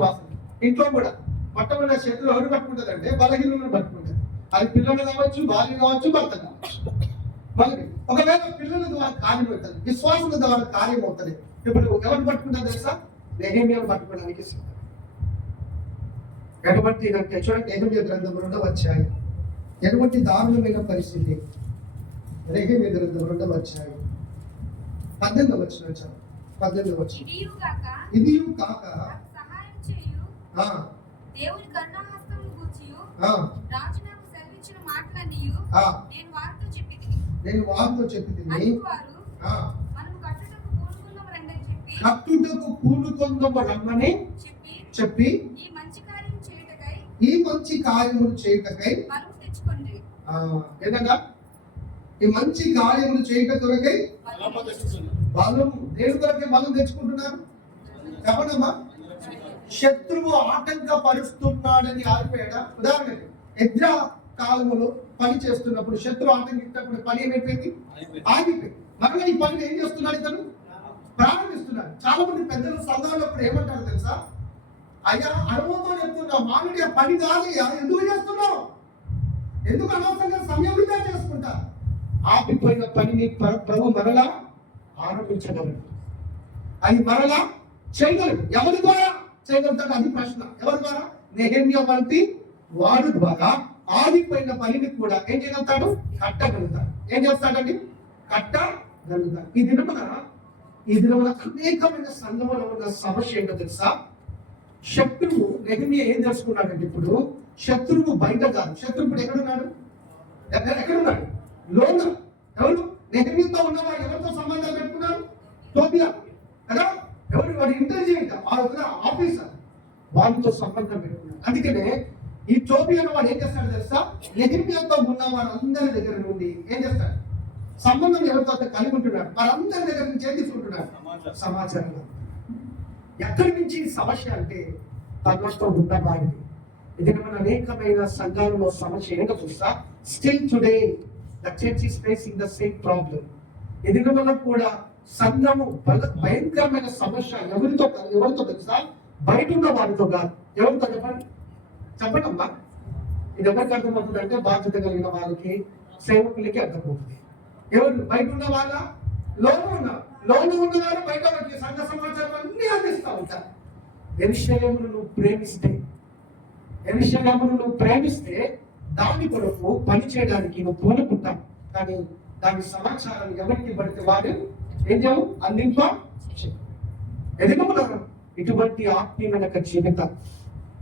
విశ్వాసం. ఇంట్లో కూడా మొట్టమొదటి చేతులు ఎవరు పట్టుకుంటుందంటే బలహీనలను పట్టుకుంటుంది. అది పిల్లలు కావచ్చు, భార్య కావచ్చు, భర్త కావచ్చు. మనకి ఒకవేళ పిల్లల ద్వారా కార్యం అవుతుంది, విశ్వాసుల ద్వారా కార్యం అవుతుంది. ఇప్పుడు ఎవరు పట్టుకుంటారు తెలుసా? నెహెమ్యాను పట్టుకోవడానికి సిద్ధం. ఎటువంటి అంటే చూడండి, నెహెమ్యా గ్రంథం 2వ అధ్యాయం. ఎటువంటి దారుణమైన పరిస్థితి. నెహెమ్యా గ్రంథం 2వ అధ్యాయం 18వ వచనం. 18వ వచనం. ఇదియు కాక సహాయం చేయు దేవుని కరుణాహస్తమును గూర్చియు రాజు నాకు సెలవిచ్చిన మాటలన్నీయు నేను వారితో చెప్పితిని. మనము కట్టుటకు పూనుకొందము రమ్మని చెప్పి ఈ మంచి కార్యములు చేయుటకై బలము తెచ్చుకోండి. ఏదన్నా ఈ మంచి కార్యములు చేయుట కొరకై బలం, దేని కొరకై బలం తెచ్చుకుంటున్నారు చెప్పండమ్మా. శత్రువు ఆటంకపరుస్తున్నాడని ఆగిపోయాడా? ఉదాహరణకి ఎజ్రా కాలములో పని చేస్తున్నప్పుడు శత్రువు ఆటంకించినప్పుడు పని ఏమైపోయింది? ఆగిపోయింది. మరలా ఈ పనిని ఏం చేస్తున్నాడు? ఇతను ప్రారంభిస్తున్నాడు. చాలా మంది పెద్దలు సంఘాలు అప్పుడు ఏమంటారు తెలుసా? అయ్యా, అనుభవంతో చెప్తున్నా, మామిడి ఆ పని కాదయ్యా, ఎందుకు చేస్తున్నావు? ఎందుకు అనవసరంగా సమయం వృధా చేసుకుంటా? ఆపిపోయిన పనిని ప్రభు మరలా ఆరంభించగలడు. అది మరలా చేయగలడు. ఎవరి ద్వారా చేయగలుగుతాడు? అది ప్రశ్న. ఎవరి ద్వారా? నెహెమ్యా వంటి వాడు ద్వారా ఆగిపోయిన పనిని కూడా ఏం చేయగలుగుతాడు? కట్టగలుగుతాడు. ఏం చేస్తాడండి? కట్టగలుగుతాడు. ఈ దినమున అనేకమైన సంఘములో ఉన్న సమస్య ఏంటో తెలుసా? శత్రువు నెహెమ్యా ఏం తెలుసుకున్నాడంటే, ఇప్పుడు శత్రువు బయట కాదు. శత్రువు ఇప్పుడు ఎక్కడున్నాడు? ఎక్కడున్నాడు? లోన. ఎవరు? నెహెమ్యాతో ఉన్నవాడు ఎవరితో సంబంధాలు పెట్టుకున్నారు? టోబియా కదా. ఎవరు? వాడు ఇంటెలిజెంట్ ఆఫీసర్, వాళ్ళతో సంబంధం పెట్టుకున్నాడు. అందుకనే ఈ టోబియా వాడు ఏం చేస్తాడు తెలుసా? నెహెమ్యాతో ఉన్న వారందరి దగ్గర నుండి ఏం చేస్తాడు? సంబంధం ఎవరితో కలిగి ఉంటున్నాడు, వారందరి దగ్గర నుంచి ఏం తీసుకుంటున్నాడు? సమాచారం. ఎక్కడి నుంచి సమస్య అంటే తనతో ఉన్న వారిని. ఇది మన అనేకమైన సంఘాలలో సమస్య ఏంటో చూస్తా. Still today the church is facing the same problem. ఇది వల్ల కూడా సంఘము భయంకరమైన సమస్య. ఎవరితో తెలుసా? బయట ఉన్న వారితో కాదు. ఎవరితో చెప్పండి? చెప్పండి అమ్మా. ఇది ఎవరికి అర్థమవుతుంది అంటే బాధ్యత కలిగిన వాళ్ళకి, సేవకులకి అర్థమవుతుంది. ఎవరు? బయట ఉన్న వాళ్ళ, లోను ఉన్నవారు బయట వాళ్ళకి సంఘ సమాచారం అన్ని అందిస్తూ ఉంటారు. యెరూషలేమును నువ్వు ప్రేమిస్తే దాని కొరకు పని చేయడానికి నువ్వు పూనుకుంటావు. కానీ దాని సమాచారం ఎవరికి పడితే వారు ఏం చేయవు? అందింప. ఎదుగుతున్నారు. ఇటువంటి ఆత్మీయమైన జీవిత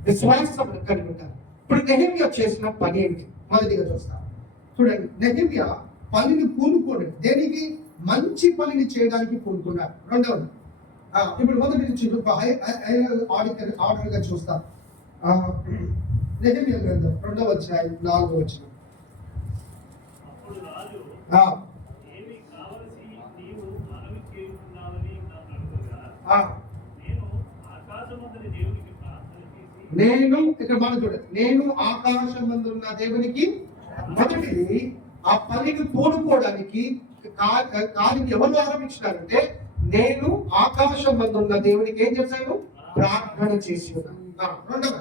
విశ్వాసం కలిగి ఉంటారు. ఇప్పుడు నెహెమ్యా చేసిన పని ఏంటి? మొదటిగా చూస్తాం. చూడండి, నెహెమ్యా పనిని పూనుకోండి. దేనికి? మంచి పనిని చేయడానికి పూనుకున్నారు. రెండవది, ఇప్పుడు మొదటి నుంచి ఆర్డర్గా చూస్తాం. నెహెమ్యా గ్రంథం 2వ అధ్యాయం 4వ వచనం. నేను ఇక్కడ మనం చూడండి, నేను ఆకాశమందున్న దేవునికి మొదటిది ఆ పనిని పూనుకోవడానికి కార్యం ఎవరు ఆరంభించినారంటే, నేను ఆకాశమందున్న దేవునికి ఏం చేశాను? ప్రార్థన చేసి ఉన్నాను. రెండవ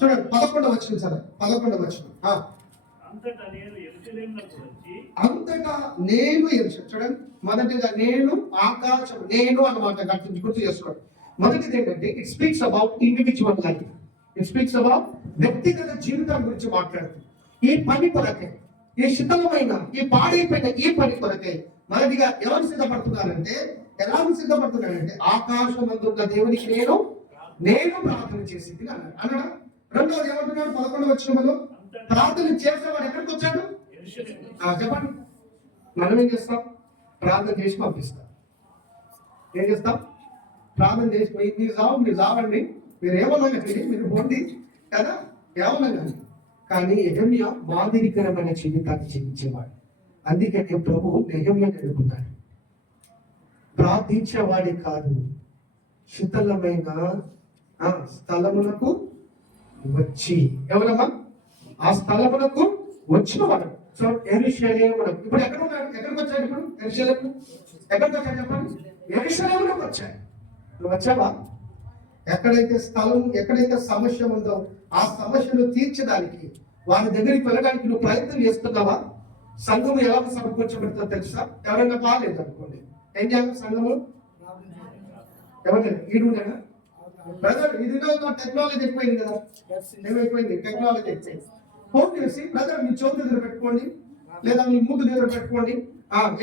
చూడండి 11వ వచనం సరే 11వ వచనం. అంతటా నేను చూడండి, మొదటిగా నేను ఆకాశం, నేను అన్నమాట గుర్తు చేసుకోండి. మొదటిది ఏంటంటే it speaks about individual life. It speaks about వ్యక్తిగత జీవితం గురించి మాట్లాడుతుంది. ఈ పని కొరకే, ఈ శిథిలమైన, ఈ పాడైపోయిన ఈ పని కొరకే మొదటిగా ఎవరు సిద్ధపడుతున్నారంటే, ఆకాశమందున్న దేవునికి నేను ప్రార్థన చేసింది అన్నాడు. రెండవది ఏమంటున్నాడు? 11వ వచనంలో ప్రార్థన చేసేవాడు ఎక్కడికి వచ్చాడు? చెప్పండి. మనం ఏం చేస్తాం? ప్రార్థన చేసి పంపిస్తాం. ఏం చేస్తాం? ప్రార్థన చేసి మీరు చావండి, మీరు ఏమన్నా కానీ మీరు పోండి కదా, ఏమన్నా కానీ యెహోవా మాదిరికరమైన జీవితాన్ని జీవించేవాడు. అందుకని ప్రభు నెహెమ్యాను ఎన్నుకున్నాడు. ప్రార్థించేవాడే కాదు, శిథిలమైన స్థలమునకు వచ్చి, ఎవరమ్మా? ఆ స్థలమునకు వచ్చిన వాడు. సో యెరూషలేమునకు ఇప్పుడు ఎక్కడ ఉన్నాడు? ఎక్కడికి వచ్చాడు? ఇప్పుడు యెరూషలేము ఎక్కడికి వచ్చాడు చెప్పండి? యెరూషలేమునకు వచ్చాడు. నువ్వు వచ్చావా? ఎక్కడైతే స్థలం, ఎక్కడైతే సమస్య ఉందో ఆ సమస్యను తీర్చడానికి వారి దగ్గరికి వెళ్ళడానికి నువ్వు ప్రయత్నం చేస్తున్నావా? సంఘం ఎలా సమకూర్చబడుతుందో తెలుసా? ఎవరైనా బాగాలేదు అనుకోండి, ఏం చేయాలి? సంఘము ఎవరైనా ఈడుండేనా? బ్రదర్, ఇదిలో టెక్నాలజీ ఎక్కువైంది కదా, ఏమైపోయింది? టెక్నాలజీ ఎక్కువైంది. ఫోన్ చేసి బ్రదర్ మీ చోటు దగ్గర పెట్టుకోండి, లేదా మీ మూడు దగ్గర పెట్టుకోండి,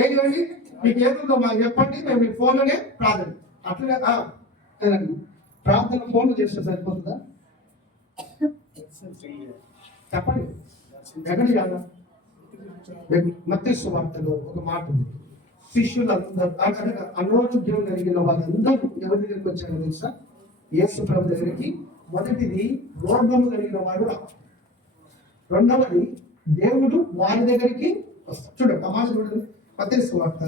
ఏం చేయండి, మీకు ఏదో మాకు చెప్పండి, మేము మీ ఫోన్లోనే ప్రార్థన. అట్లనే ప్రార్థన ఫోన్లో చేస్తే సరిపోతుందా? చెప్పండి, ఎక్కడ చేయాలా? మత్తయి సువార్తలో ఒక మాట ఉంది, శిష్యులందరూ అనారోగ్యం కలిగిన వాళ్ళందరూ ఎవరి దగ్గరికి వచ్చారో తెలుసా? యేసు ప్రభు దగ్గరికి. మొదటిది రోగము కలిగిన వాడు, రెండవది దేవుడు వారి దగ్గరికి వస్తాడు. చూడండి ఆ మాట చూడండి, మత్తయి సువార్త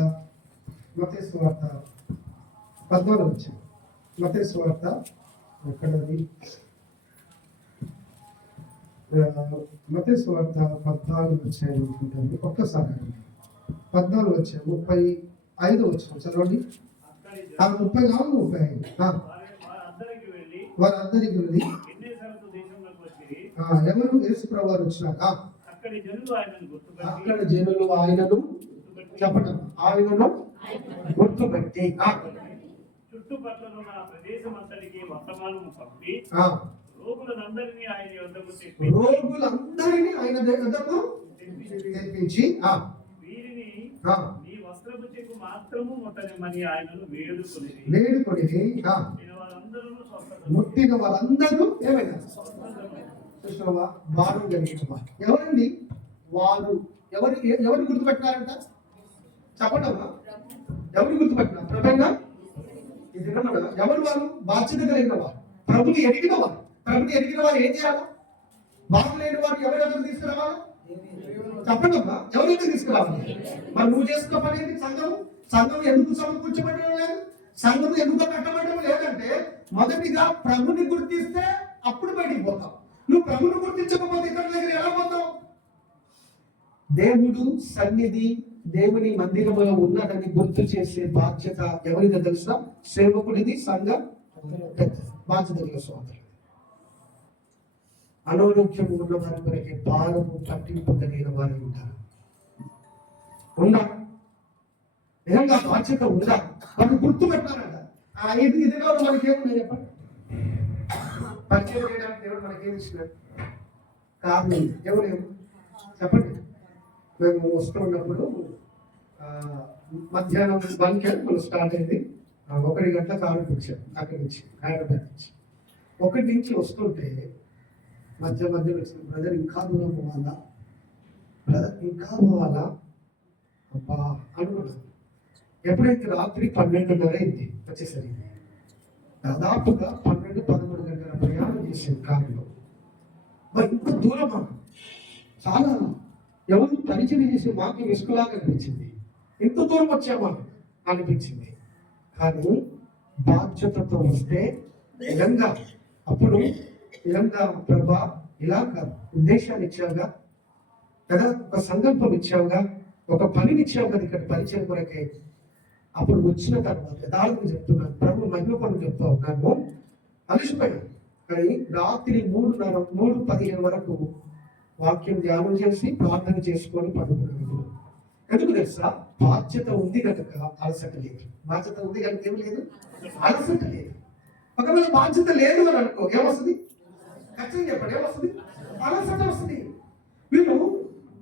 14 వచ్చాయి. మత్తయి సువార్త ఎక్కడది? మత్తయి సువార్త 14 వచ్చాయి అనుకుంటుంది. ఒక్కసారి 14 వచ్చాయి, 35 వచ్చాయి చదవండి. 34, 35. వారందరికి వెళ్ళి ఎవరు? యేసు ప్రభు వారు వచ్చినాక అక్కడ జనులు ఆయనను చెప్పడం, ఆయనను గుర్తుపెట్టి చుట్టుపక్కల ప్రదేశం అంతటికి వర్తమానము పంపి రోగులందరినీ ఆయన యొద్దకు తెప్పించి వీరిని మీ వస్త్రపు చెక్కు మాత్రము ముట్టనిమ్మని ఆయనను వేడుకొని ముట్టిన వారందరూ ఏమైనా కృష్ణవా వారు కలిగిన వారు. ఎవరండి వారు? ఎవరు గుర్తుపెట్టినారంట? చెప్పండమ్మా, ఎవరు గుర్తుపెట్టినారు? ప్రభుత్వ ఇది ఎవరు వారు? బాధ్యత కలిగిన వారు, ప్రభుని ఎరిగిన వారు. ప్రభుని ఎరిగిన వారు ఏం చేయాలి? బాధ లేని వారు ఎవరి దగ్గర తీసుకురావాలి? చెప్పండమ్మా, ఎవరి దగ్గర తీసుకురావాలి? మరి నువ్వు చేస్తున్న పని ఏంటి? సంఘం ఎందుకు సమకూర్చబడడం లేదు? సంఘం ఎందుకు కట్టబడడం లేదంటే, మొదటిగా ప్రభుని గుర్తిస్తే అప్పుడు బయటికి పోతావు. నువ్వు ప్రభుని గుర్తించకపోతే ఇతరుల దగ్గర ఎలా పోతావు? దేవుడు సన్నిధి దేవుని మందిరంలో ఉన్నదని గుర్తు చేసే బాధ్యత ఎవరిదో తెలుసా? సేవకుడిది, సంఘ బాధ్యత సోదరుడు. అనారోగ్యం ఉన్న వారి కొరకే భారము పట్టింపు కలిగిన వారు ఉంటారు. ఉందా? నిజంగా బాధ్యత ఉందా? వాళ్ళు గుర్తుపెట్టారంట. ఇదిలో మనకేమున్నాయి చెప్పండి? పరిచయం చేయడానికి దేవుడు మనకేమి ఇచ్చినాడు? కాదు, ఎవరేమో చెప్పండి. మేము వస్తూ ఉన్నప్పుడు మధ్యాహ్నం 1 మనం స్టార్ట్ అయింది. 1 గంటల కారు పిలిచాం అక్కడి నుంచి, హైదరాబాద్ నుంచి. 1 నుంచి వస్తుంటే మధ్యలో వచ్చిన బ్రదర్ ఇంకా దూరం పోవాలా, బ్రదర్ ఇంకా పోవాలా అబ్బా అనుకున్నాను. ఎప్పుడైతే రాత్రి 12:30 అయింది వచ్చేసరికి, దాదాపుగా 12-13 గంటల ప్రయాణం చేసాను కారులో. ఇంత దూరమా? చాలా ఎవరు పరిచయం చేసి మాకు విసుకులాగా అనిపించింది. ఇంత దూరం వచ్చామా అనిపించింది. కానీ బాధ్యతతో వస్తే నిజంగా అప్పుడు నిజంగా ప్రభా ఇలా కాదు, ఉద్దేశాన్ని ఇచ్చావుగా కదా, ఒక సంకల్పం ఇచ్చావుగా, ఒక పనిని ఇచ్చావు కదా ఇక్కడ పరిచయం కొరకే. అప్పుడు వచ్చిన తర్వాత యథార్థం చెప్తున్నాను, ప్రభు మహిమ పనులు చెప్తా ఉన్నాను. అలసిపోయాను. కానీ రాత్రి 3:15 వరకు వాక్యం ధ్యానం చేసి ప్రార్థన చేసుకొని పడుకున్నాను. ఎందుకు తెలుసా? బాధ్యత ఉంది కనుక అలసట లేదు. బాధ్యత ఉంది కనుక ఏం లేదు, అలసట లేదు. ఒకవేళ బాధ్యత లేదు అని అనుకో, ఏమొస్తుంది? ఖచ్చితంగా చెప్పండి, ఏమొస్తుంది? అలసట వస్తుంది. వీళ్ళు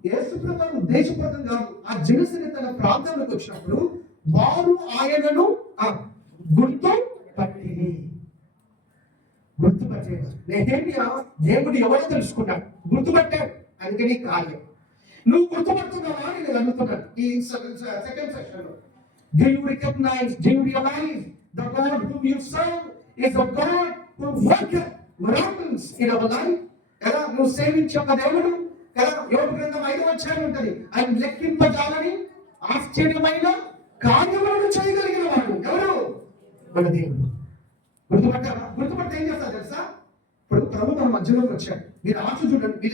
యేసుప్రభు ఉద్దేశపూర్వకం కాదు, ఆ జనసేన తన ప్రాంతంలోకి వచ్చినప్పుడు వారు ఆయనను గుర్తుపట్టేవారు. నెహెమ్యా దేవుడు ఎవరో తెలుసుకున్నాడు, గుర్తుపట్టాడు. అందుకని కార్యం నువ్వు గుర్తుపడుతున్నావా అని నేను అడుగుతున్నాను. ఈ సెకండ్ సెక్షన్ లో, do you recognize, do you realize the God whom you serve is a God who works miracles in our life? కదా నువ్వు సేవించే ఒక దేవుడు కదా. యోబు గ్రంథం 5వ అధ్యాయం ఉంటుంది, ఆయన లెక్కింపజాలని ఆశ్చర్యమైన కార్యములను చేయగలిగిన వాడు ఎవరు? మన దేవుడు. గుర్తుపట్టారా? గుర్తుపడితే ఏం చేస్తారు తెలుసా? ఇప్పుడు ప్రభు మన మధ్యలోకి వచ్చాడు. మీరు ఆశ చూడండి,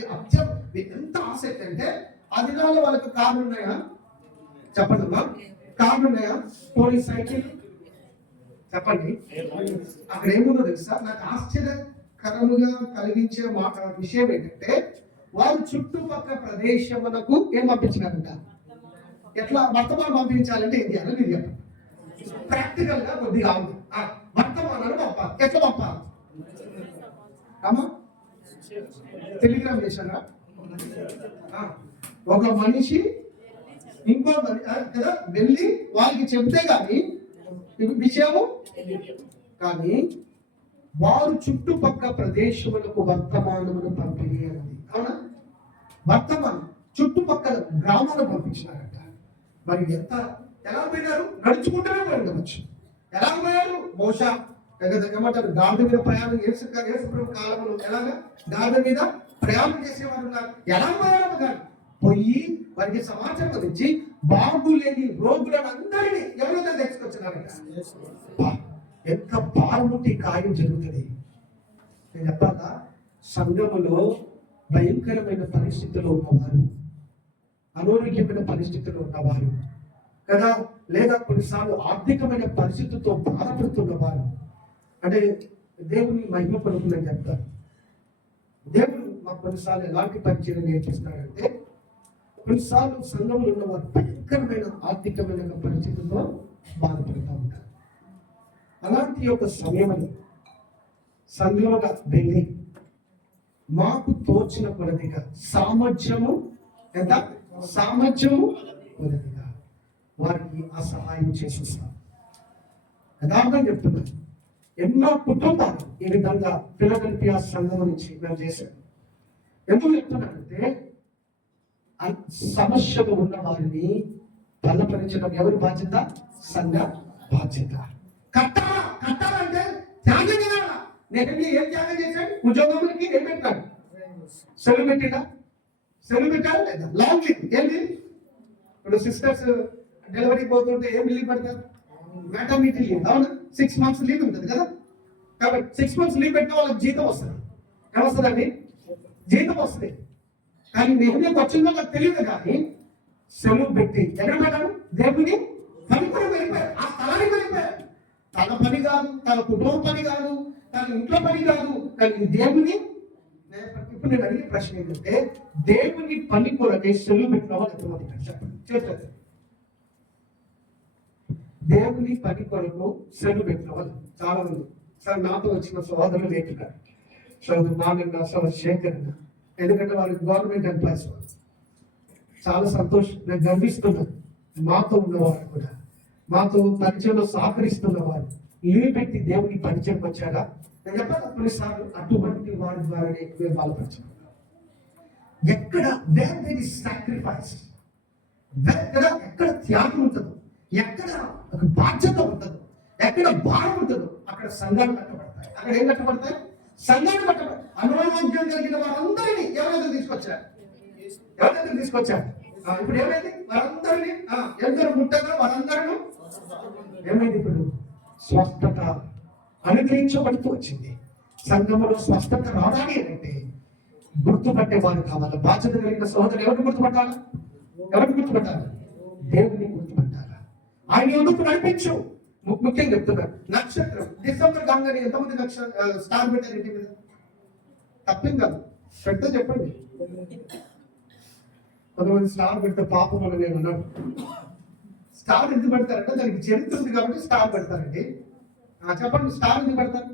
మీరు ఎంత ఆసక్తి అంటే ఆ దినాల్లో వాళ్ళకి కార్లు ఉన్నాయా? చెప్పండి అమ్మా, కార్లు ఉన్నాయా? పోలీస్ సైకిల్ చెప్పండి. అక్కడ ఏముందో తెలుసా? నాకు ఆశ్చర్యకరముగా కలిగించే విషయం ఏంటంటే, వారు చుట్టుపక్కల ప్రదేశమునకు ఏం పంపించినారంట? ఎట్లా వర్తమానం పంపించాలంటే ఏం చేయాలి మీరు చెప్పండి. ప్రాక్టికల్ గా కొద్దిగా వర్తమానాలు పంపాలి. ఎట్లా పంపాలి? అమ్మా టెలిగ్రామ్ చేశారా? ఒక మనిషి ఇంకో కదా వెళ్ళి వారికి చెప్తే గాని విషయము కానీ వారు చుట్టుపక్కల ప్రదేశములకు వర్తమానమును పంపిణీ అన్నది. అవునా? వర్తమానం చుట్టుపక్కల గ్రామాలు పంపించినారట. మరి ఎలా పోయినారు? నడుచుకుంటూనే పోయిండవచ్చు. ఎలా పోయారు? బహుశా ఏమంటారు, గాడిద మీద ప్రయాణం యేసుప్రభు కాలంలో ఎలాగా గాడిద మీద ప్రయాణం చేసేవారు ఉన్నారు. ఎలా పోయారు కాదు, పోయి వారికి సమాచారం ఇచ్చి బాగులేని రోగులను అందరినీ ఎవరో తెచ్చుకొచ్చినారట. ఎంత భారముంటే కార్యం జరుగుతుంది. నేను చెప్పాలా, సంఘములో భయంకరమైన పరిస్థితుల్లో ఉన్నవారు, అనారోగ్యమైన పరిస్థితుల్లో ఉన్నవారు కదా, లేదా కొన్నిసార్లు ఆర్థికమైన పరిస్థితులతో బాధపడుతున్నవారు, అంటే దేవుని మహిమ పడుతుందని చెప్తారు. దేవుడు మాకు కొన్నిసార్లు ఎలాంటి పరిచయం నేర్పిస్తున్నాడంటే, కొన్నిసార్లు సంఘంలో ఉన్నవారు భయంకరమైన ఆర్థికమైన పరిస్థితుల్లో బాధపడుతూ ఉంటారు. అలాంటి యొక్క సమయంలో సంఘంగా వెళ్ళి మాకు తోచిన కొలదిగా సామర్థ్యము కొలదిగా వారికి ఆ సహాయం చేసేస్తాం. యథార్థం చెప్తున్నారు. ఎన్నో కుటుంబాలు ఈ విధంగా ఫిలదెల్ఫియా సంఘం నుంచి మేము చేశాను. ఎందుకు చెప్తున్నానంటే, సమస్యలు ఉన్న వారిని బలపరించడం ఎవరి బాధ్యత? సంఘ బాధ్యత. కట్టాలంటే త్యాగం చేయాలా? నేను ఏం త్యాగం చేశాడు? ఉద్యోగంలోకి ఏం పెట్టాడు? సెలవు పెట్టినా? సెలవు పెట్టాడు లేదా? లాంగ్ లీవ్ ఏంటి? ఇప్పుడు సిస్టర్స్ డెలివరీ పోతుంటే ఏం లీవ్ పెడతారు? Maternity leave. అవునా? 6 months లీవ్ ఉంటుంది కదా. కాబట్టి 6 months లీవ్ పెట్టిన వాళ్ళకి జీతం వస్తుంది. ఏమొస్తుందండి? జీతం వస్తుంది. కానీ నెహమ్యాకు వచ్చిందో నాకు తెలియదు. కానీ సెలవు పెట్టి ఎక్కడ పెట్టాడు? దేవుని పని కూడా వెళ్ళిపోయారు. ఆ స్థలానికి వెళ్ళిపోయారు. తన పని కాదు, తన కుటుంబ పని కాదు, తన ఇంట్లో పని కాదు, కానీ దేవుని. ఇప్పుడు నేను అడిగే ప్రశ్న ఏంటంటే, దేవుని పని కొరకే సెలవు పెట్టిన వాళ్ళు ఎంతమంది చెప్పండి. దేవుని పని కొరకు సెలవు పెట్టిన వాళ్ళు చాలా మంది. సార్ నాతో వచ్చిన సోదరులు లేటున్నారు. సోదరు నాన్న, సోదరు శేఖర్, ఎందుకంటే వాళ్ళు గవర్నమెంట్ ఎంప్లాయీస్. వాళ్ళు చాలా సంతోషం, నేను గర్విస్తున్నాను. మాతో ఉన్నవారు కూడా, మాతో పరిచయంలో సహకరిస్తున్న వారు లీవ్ పెట్టి దేవుని పరిచయం వచ్చారా? నేను చెప్పాను కొన్నిసార్లు అటువంటి వారి ద్వారానే మేము బలపరచాం. ఎక్కడ సాక్రిఫైస్, ఎక్కడ త్యాగం ఉంటుందో, ఎక్కడ ఒక బాధ్యత ఉంటుందో, ఎక్కడ భారం ఉంటుందో అక్కడ సంఘాలు కట్టబడతాయి. అక్కడ ఏం కట్టబడతాయి? సంఘాలు కట్టబడతాయి. అనారోగ్యం కలిగిన వారందరినీ ఎవరైతే తీసుకొచ్చారు? ఇప్పుడు ఏమైంది? వారందరినీ ఎందరు ముట్టగా వారందరూ ఏమైంది? ఇప్పుడు స్వస్థత అనుగ్రహించబడుతూ వచ్చింది. సంఘములో స్వస్థత రావాలి అంటే గుర్తుపట్టే వారు కావాలి. బాధ్యత కలిగిన సహోదరులు ఎవరిని గుర్తుపట్టాలా? దేవుని గుర్తుపట్టాలా? ఆయన ఎందుకు నడిపించు. ముఖ్యంగా చెప్తున్నారు, నక్షత్రం డిసెంబర్ కాగానే ఎంతమంది స్టార్ పెట్టారు ఇంటి మీద? తప్పేం కాదు, పెడితే చెప్పండి. కొంతమంది స్టార్ పెడితే పాపం అని నేను అన్నాను. స్టార్ ఎందుకు పెడతారంటే దానికి చరిత్ర ఉంది కాబట్టి స్టార్ పెడతారండి. చెప్పండి, స్టార్ ఎందుకు పెడతారు?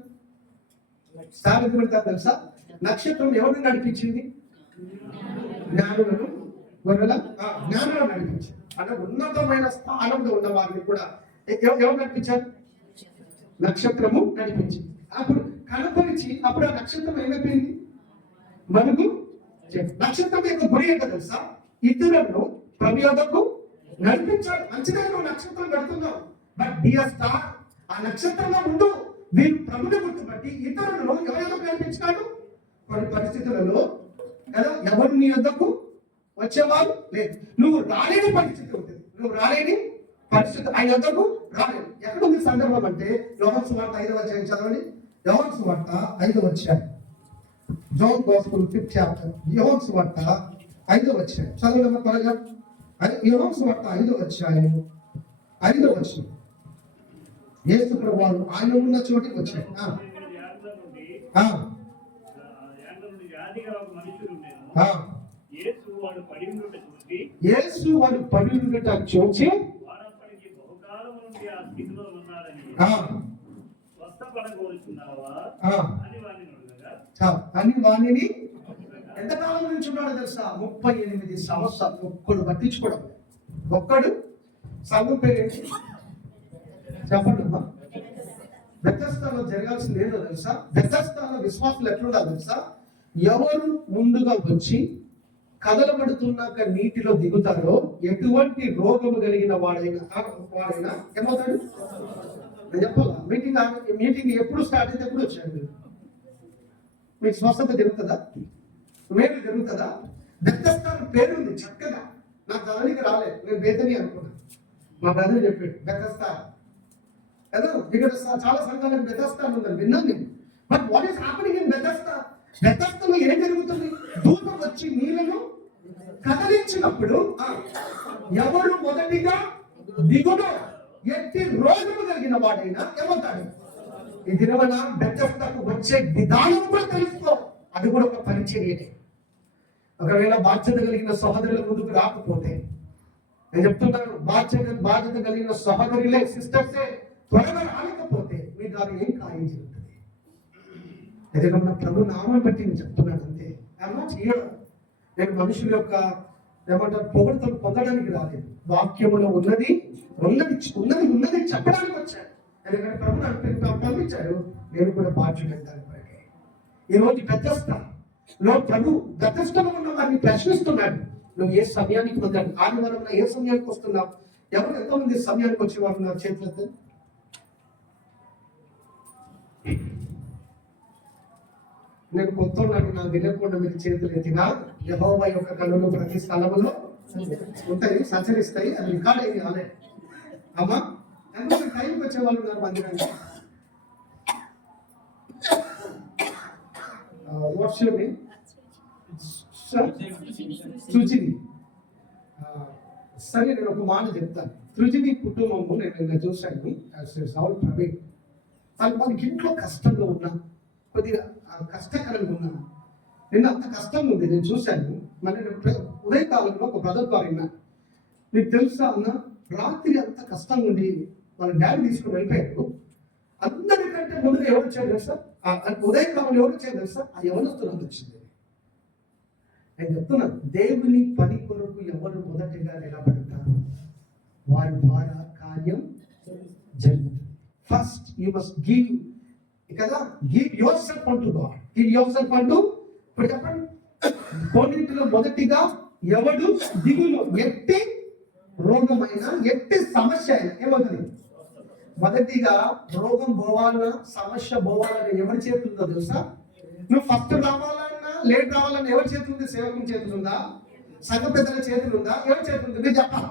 తెలుసా? నక్షత్రం ఎవరిని నడిపించింది? జ్ఞానులను, గొర్రెల జ్ఞానులను నడిపించింది. అంటే ఉన్నతమైన స్థానంలో ఉన్న వారిని కూడా ఎవరు నడిపించారు? నక్షత్రము నడిపించింది. అప్పుడు కనపరిచి అప్పుడు ఆ నక్షత్రం ఏమైపోయింది? మనకు నక్షత్రం యొక్క గురి ఏంటో తెలుసా? ఇతరులను ప్రభు యొద్దకు నడిపించాడు. మంచిగా నువ్వు నక్షత్రం పెడుతున్నావు, బట్ బి ఎ స్టార్. ఆ నక్షత్రంలో ఉండు. వీరు ప్రభుని గుర్తుపట్టి ఇతరులను ఎవరి యొద్దకు నడిపించినాడు? కొన్ని పరిస్థితులలో కదా ఎవరు నీ యొద్దకు వచ్చేవారు లేదు. నువ్వు రాలేని పరిస్థితి ఉంటుంది. ఆయన యొద్దకు రాలేదు. ఎక్కడ ఉంది సందర్భం అంటే యోహాను సువార్త 5వ అధ్యాయం చదవండి. యోహాను సువార్త 5వ అధ్యాయం, జాన్ గాస్పెల్ 5th chapter. యోహాను సువార్త 5వ అధ్యాయం చదవండి త్వరగా. యోహాను సువార్త 5వ అధ్యాయం 5వ వచనం. యేసు ప్రభువారు ఆయన ఉన్న చోటికి వచ్చాడు. యాంగ్ల నుండి ఆ, యాంగ్ల నుండి వ్యాధి గల ఒక మనుషుడు ఉండెను. ఆ. యేసు వాడు పడి ఉండుట చూసి యేసు వాడు పడి ఉండట చూచి వాడప్పటికి బహుకాలం నుండి ఆ స్థితిలో ఉన్నాడని ఆ, స్వస్థపడగోరుచున్నావా ఆ, అని వాడిని అడగగా అని వాణిని ఎంతకాలం నుంచి ఉన్నాడో తెలుసా? 38 సంవత్సరాలు. ఒక్కడు పట్టించుకోవడం, ఒక్కడు. సంఘం పేరు ఏంటి చెప్పండి అమ్మా. బెతెస్దాలో జరగాల్సింది ఏదో తెలుసా? బెతెస్దాలో విశ్వాసులు ఎట్లుండాలి తెలుసా? ఎవరు ముందుగా వచ్చి కదలబడుతున్నాక నీటిలో దిగుతారో ఎటువంటి రోగము కలిగిన వాడైనా ఏమవుతాడు? నేను చెప్పాలా? మీటింగ్ ఎప్పుడు స్టార్ట్ అయితే ఎప్పుడు వచ్చాడు మీరు? మీకు స్వస్థత జరుగుతుందా? మేలు జరుగుతుందా? బెతెస్దా పేరుంది చక్కగా. నాకు చదవనికి రాలేదు, నేను బేతని అనుకున్నాను. మా బ్రదర్ చెప్పాడు బెతెస్దా కదా. ఇక్కడ చాలా సంఘాలకు బెతెస్దా ఉందని విన్నాను నేను. But what is happening in Bethesda? బెతెస్దాలో ఏం జరుగుతుంది? దూతం వచ్చి నీళ్లను కదిలించినప్పుడు ఎవరు మొదటిగా దిగుడు ఎట్టి రోగము కలిగిన వాడైనా ఏమవుతాడు? ఈ దినవన బెతెస్దాకు వచ్చే విధానం కూడా తెలుసుకో. అది కూడా ఒక పరిచర్యనే. ఒకవేళ బాధ్యత కలిగిన సహోదరుల ముందుకు రాకపోతే, నేను చెప్తున్నాను, బాధ్యత కలిగిన సహోదరులే, సిస్టర్సే త్వరగా రాలేకపోతే మీ ద్వారా ఏం కార్యం జరుగుతుంది? ఎందుకంటే మన ప్రభు నామం బట్టి నేను చెప్తున్నాను అంతే. అలా చేయడం. నేను మనుషుల యొక్క ఏమంటారు పొగడతలు పొందడానికి రాలేదు. వాక్యములో ఉన్నది చెప్పడానికి వచ్చాను. ఎందుకంటే ప్రభు నాకు పంపించాడు. నేను కూడా బాధ్యుడు దాని కొరకే. ఈరోజు బెతెస్దాలో ప్రభు బెతెస్దాలో ఉన్న వారిని ప్రశ్నిస్తున్నాడు. నువ్వు ఏ సమయానికి పొందాడు? ఆదివారం ఏ సమయానికి వస్తున్నావు? ఎవరు ఎంతోమంది సమయానికి వచ్చేవారు ఉన్నారు? చేతులతో నేను కొత్త నా వినకుండా మీరు చేతులు ఎత్తినా యెహోవా యొక్క కన్నులు ప్రతి స్థలములో ఉంటాయి, సంచరిస్తాయి. అది రికార్డ్ అయింది ఆల్రెడీ. అమ్మా ఎంతో టైంకి వచ్చే వాళ్ళు ఉన్నారు మందిరానికి. What's your name? సృజిని. సరే, నేను ఒక మాట చెప్తాను. సృజిని కుటుంబము నేను చూశాను. ప్రవీణ్ వాళ్ళకి ఇంట్లో కష్టంగా ఉన్నా, కొద్దిగా కష్టకరంగా ఉన్నా. నిన్న అంత కష్టంగా ఉంది, నేను చూశాను. మళ్ళీ ఉదయకాలంలో ఒక బ్రదర్ గారు విన్నాను. మీకు తెలుసా అన్న, రాత్రి అంత కష్టంగా ఉండి వాళ్ళ డాడీ తీసుకుని వెళ్ళిపోయారు. అందరికంటే ముందుగా ఎవరు వచ్చారు తెలుసా? ఉదయకాలంలో ఎవరు వచ్చారు తెలుసా? ఆ యవనస్తులు వచ్చింది. నేను చెప్తున్నాను, దేవుని పని కొరకు ఎవరు మొదటిగా నిలబడతారు వారి ద్వారా కార్యం జరుగుతుంది. ఫస్ట్ యూ మస్ట్ గివ్ కదా, గివ్ యువర్ సెల్ఫ్ అంటూ గాడ్. గివ్ యువర్ సెల్ఫ్ అంటూ. ఇప్పుడు చెప్పండి, కొన్నింటిలో మొదటిగా ఎవడు దిగులు ఎట్టి రోగమైన ఎట్టి సమస్య అయినా ఏమవుతుంది? మొదటిగా రోగం పోవాలన్నా సమస్య పోవాలన్నా ఎవరి చేతుందో తెలుసా? నువ్వు ఫస్ట్ రావాలన్నా లేట్ రావాలన్నా ఎవరి చేతుంది? సేవకుని చేతులు ఉందా? సంఘ పెద్దల చేతులు ఉందా? ఎవరి చేతులు ఉంది? మీరు చెప్పాలి,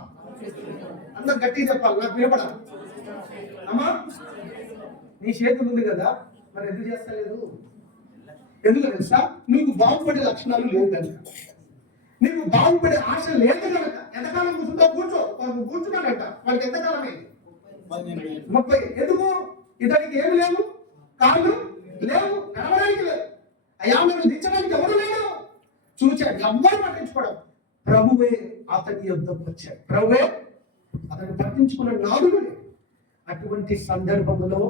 అందరు గట్టిగా చెప్పాలి, నాకు వినపడాలి. అమ్మా, నీ చేతులు ఉంది కదా, మరి ఎందుకు చేస్తలేదు? ఎందుకు తెలుసా? నీకు బాగుపడే లక్షణాలు లేవు కనుక, నీకు బాగుపడే ఆశ లేదు కనుక. ఎంతకాలం కూర్చుంటావు? కూర్చున్నాడంట. వాళ్ళకి ఎంతకాలమే? 30. ఎందుకు? ఇతనికి ఏమి లేవు, కాళ్ళు లేవు, నడవడానికి లేవు, అయ్యా మేము దించడానికి ఎవరు లేవు. చూచాడు, ఎవ్వరు పట్టించుకోవడం. ప్రభువే అతని యొద్దకు వచ్చాడు. ప్రభువే అతను పట్టించుకున్న నాదుడు. అటువంటి సందర్భంలో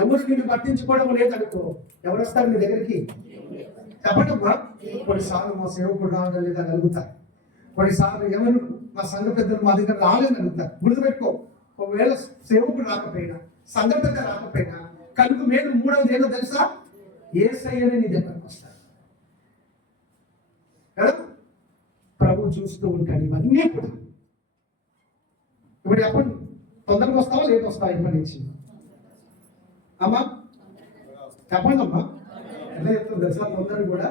ఎవరు నిన్ను పట్టించుకోవడం లేదనుకో, ఎవరు వస్తారు మీ దగ్గరికి? చెప్పండమ్మా. కొన్నిసార్లు మా సేవకుడు రావడం లేదని అడుగుతారు. కొన్నిసార్లు ఎవరు మా సంఘ పెద్దలు మా దగ్గర రాలేదని అడుగుతారు. గుర్తుపెట్టుకో, ఒకవేళ సేవకుడు రాకపోయినా, సంఘ పెద్ద రాకపోయినా, కనుక మీద 3వది ఏదో తెలుసా? యేసయ్యనే నీ దగ్గరకు వస్తారు కదా. ప్రభు చూస్తూ ఉంటాడు ఇవన్నీ కూడా. ఇప్పుడు చెప్పండి, తొందరగా వస్తావా లేట్ వస్తావా ఇప్పటి నుంచి? అమ్మా చెప్పండి అమ్మా. ఎలా చెప్తుంది తెలుసా? తొందరగా కూడా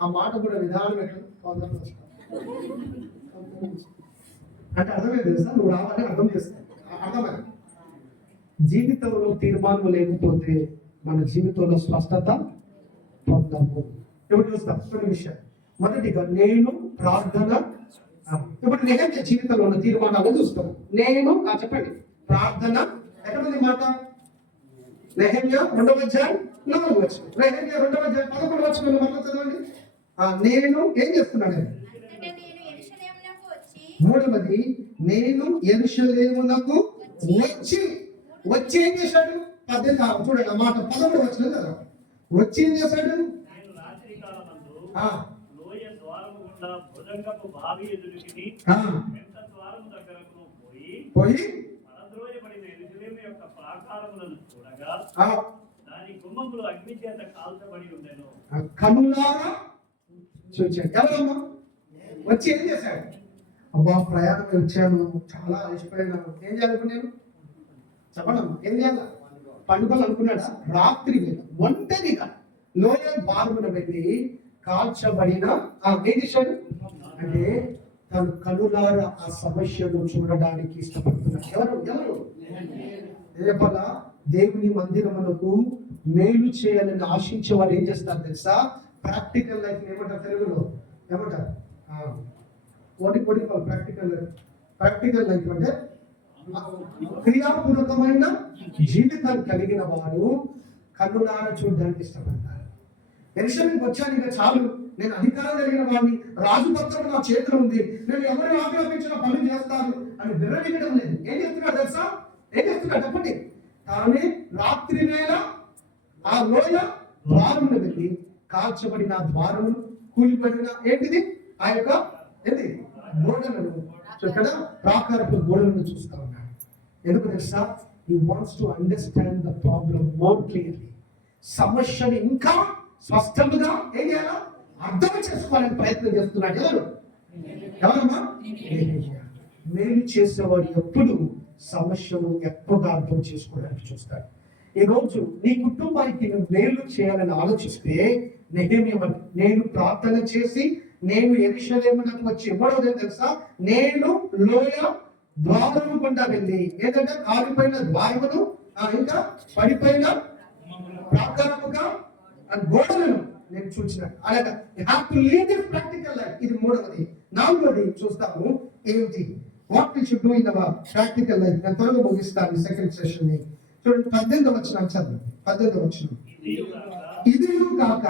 ఆ మాట కూడా విధానం ఎట్లా తొందరగా వస్తావు అంటే అర్థమే తెలుసా? నువ్వు రావాలని అర్థం చేస్తావు. అర్థమైంది. జీవితంలో తీర్మానం లేకపోతే మన జీవితంలో స్పష్టత పొందము. ఇప్పుడు చూస్తాం కొన్ని విషయాలు. మొదటిగా నేను ప్రార్థన. ఇప్పుడు నిజంగా జీవితంలో ఉన్న తీర్మానాలు చూస్తాం. నేను చెప్పండి, ప్రార్థన ఎక్కడుంది మాట? నెహెమ్యా 2:4 నెహెమ్యా 2:11 మరలా చదవండి. నేను ఏం చేస్తున్నాడు? మూడవది, నేను యెరూషలేమునకు వచ్చి ఏం చేశాడు? 18 చూడండి ఆ మాట 11 కదా. వచ్చి ఏం చేశాడు? నేను రాత్రి కాలమందు లోయ ద్వారము గుండా భుజంగపు బావి ఎదురుకిని ఎంత ద్వారము దగ్గరకు పోయి పడద్రోయబడిన యెరూషలేము యొక్క ప్రాకారములను చూడగా దాని గుమ్మములు అగ్ని చేత కాల్చబడి ఉండెను. కనులారా చూచాడు. ఎవరమ్మా? వచ్చి ఏం చేశాడు? అబ్బా ప్రయాణం వచ్చాను, చాలా అలసిపోయినాను, ఏం చేయాలనుకున్నాను? చెప్పండమ్మా, ఏం చేయాలి? పండుగలు అనుకున్నాడా? రాత్రి వేళ ఒంటరిగా లోయ ద్వారమున వెళ్ళి కాల్చబడిన ఏం చేశాడు అంటే తను కనులారా ఆ సమస్యను చూడడానికి ఇష్టపడుతున్నాడు. ఎవరు రేపల దేవుని మందిరమునకు మేలు చేయాలని ఆశించే వాళ్ళు ఏం చేస్తారు తెలుసా? ప్రాక్టికల్ లైఫ్ ఏమంటారు తెలుగులో? ఏమంటారు? ప్రాక్టికల్ లైఫ్ అంటే క్రియాపూర్వకమైన జీవితం కలిగిన వారు కన్నులారా చూడడానికి ఇష్టపడతారు. యెరూషలేముకి వచ్చాను, ఇక చాలు, నేను అధికారం కలిగిన వాడిని, రాజుపత్రం నా చేతిలో ఉంది, నేను ఎవరిని ఆజ్ఞాపించిన పనులు చేస్తాను అని విర్రవీగడం లేదు. ఏం చేస్తున్నాడు తెలుసా? ఏం చేస్తున్నాడు చెప్పండి? తానే రాత్రి వేళ ఆ లోయ ద్వారమును వెళ్ళి కాల్చబడిన ద్వారమును కూలిపడిన ఏంటిది ఆ యొక్క ఏంటి గోడలను ఇక్కడ ప్రాకారపు గోడలను చూస్తా ఉన్నాడు. ఎందుకు తెలుసా? he wants to understand the problem more clearly. సమస్యని ఇంకా స్పష్టంగా ఏం చేయాలా? అర్థం చేసుకోవాలని ప్రయత్నం చేస్తున్నాడు. ఎవరమ్మా? మేలు చేసేవాడు ఎప్పుడు సమస్యను ఎక్కువగా అర్థం చేసుకోవడానికి చూస్తాడు. ఈ రోజు నీ కుటుంబానికి నువ్వు మేలు చేయాలని ఆలోచిస్తే నెహెమ్యా నేను ప్రార్థన చేసి నేను యెరూషలేమునకు వచ్చి ఎవడో తెలుసా? నేను లోయ ద్వారము గుండా వెళ్ళి ఏదంటే కాలిపోయిన ద్వారమును ఇంకా పడిపోయిన ప్రాకారముగా గోడలను నేను చూసిన అలాగా ప్రాక్టికల్ లైఫ్. ఇది మూడవది. నాలుగవది చూస్తాము ఏమిటి? What we should do in our practical life. నేను త్వరగా ముగిస్తాను సెకండ్ సెషన్ ని. చూడండి 18వ వచనం చదవండి. 18వ వచనం. ఇది కాక